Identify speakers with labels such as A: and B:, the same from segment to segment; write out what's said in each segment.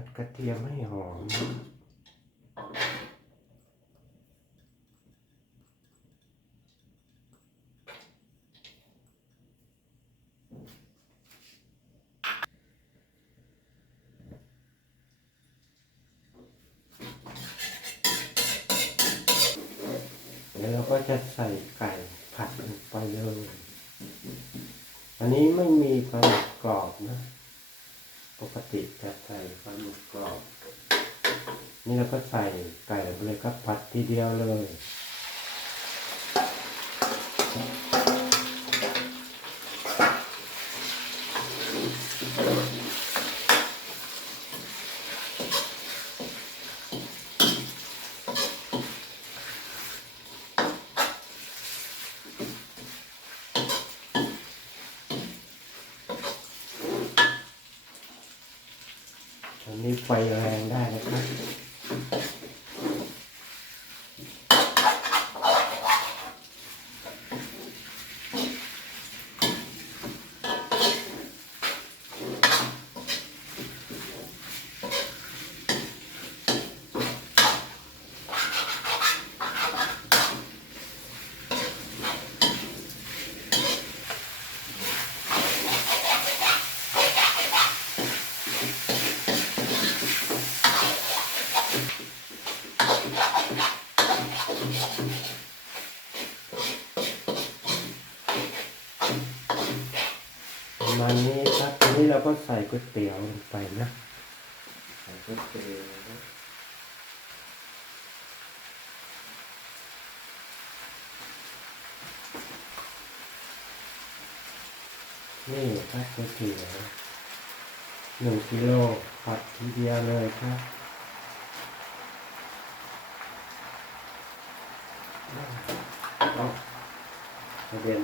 A: ผัดกระเทียมให้หอมเดี๋ยวเราก็จะใส่ไก่ผัดลงไปเลย อันนี้ไม่มีปลาหมึกกรอบนะ ปกติจะใส่ปลาหมึกกรอบ นี่เราก็ใส่ไก่ไปเลยครับผัดทีเดียวเลยันนี้ไฟแรงได้นะครับ มาณนี้ครับทีนี้เราก็ใส่ก๋วยเตี๋ยวลงไปนะ ใส่ก๋วยเตี๋ยวนะนี่ครับก๋วยเตี๋ยวหนึ่งกิโลผัดทีเดียวเลยครับเอาประเด็น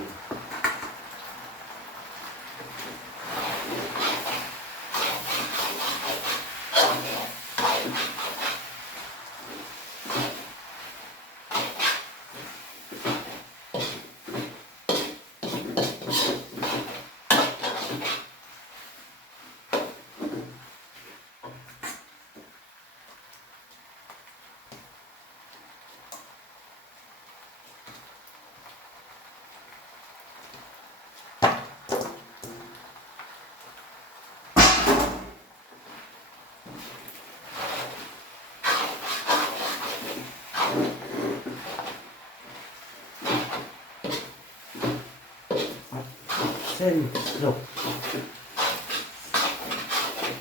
A: เส้นสุก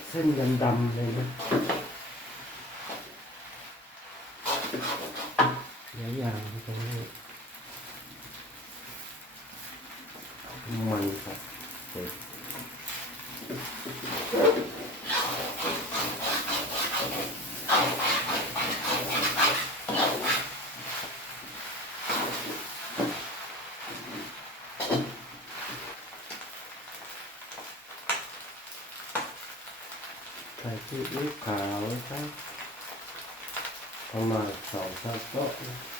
A: เส้นดำๆเลยนะหลายอย่างตรงนี้มันครับ เด็ดใส่ซี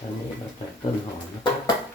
A: อันนี้เราใส่ต้นหอมนะครับ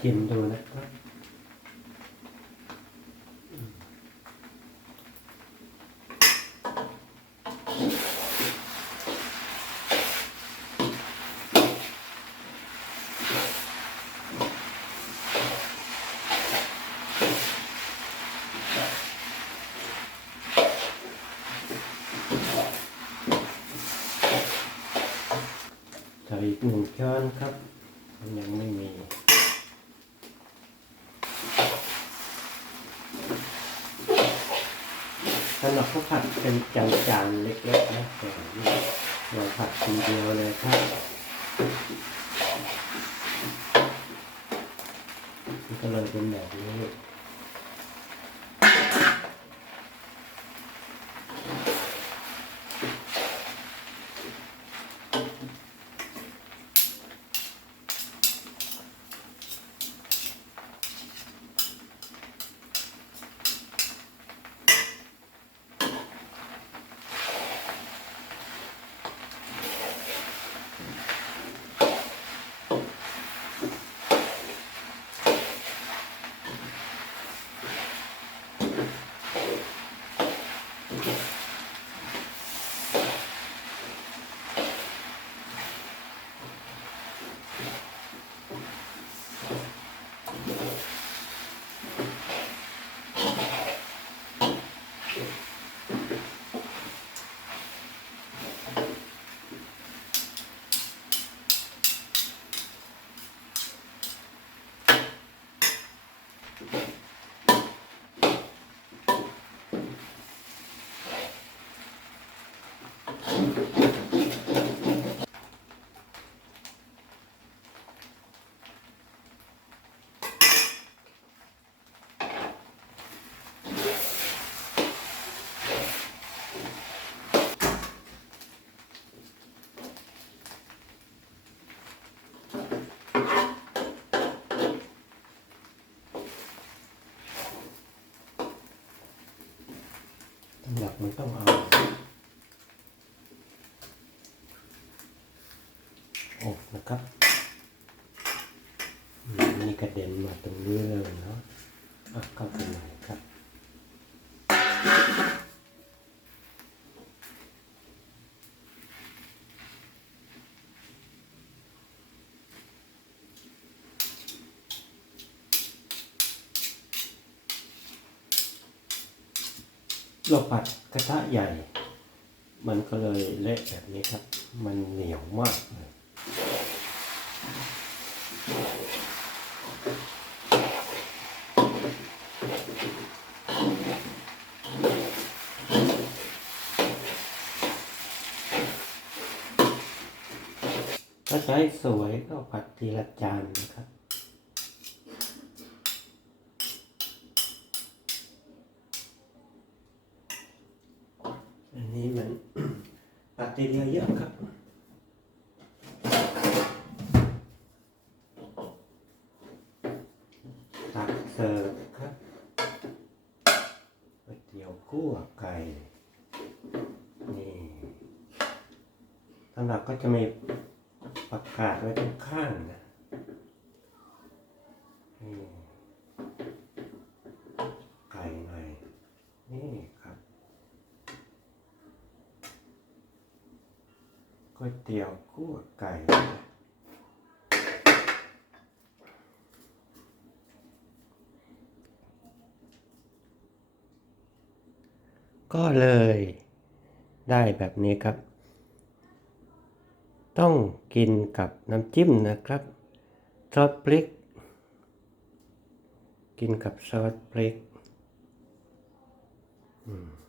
A: ชิมดูนะครับ ใส่อีกหนึ่งช้อนครับ ยังไม่มี สำหรับข้าผัดเป็นจานๆเล็กๆนะแต่นี่เราผัดทีเดียวเลยครับก็เลยเป็นแบบนี้ ส มันต้องเอา อบนะครับมนี่กระเด็นมาตรงนี้เลยเนาะอะเข้าไปหน่อยครับ เราผัดกระทะใหญ่ มันก็เลยเละแบบนี้ครับ มันเหนียวมากเลยถ้าใช้สวยก็ผัดทีละจานนะครับ ทีเดียวเยอะครับตักเสิร์ฟครับก๋วยเตี๋ยวคั่วไก่นี่สำหรับก็จะมีประกาศไว้ข้างๆนะนี่ไก่หน่อยนี่ครับ ก๋วย เตี๋ยวคั่วไก่ก็เลยได้แบบนี้ครับ ต้องกินกับน้ำจิ้มนะครับ ซอสพริก กินกับซอสพริก อืม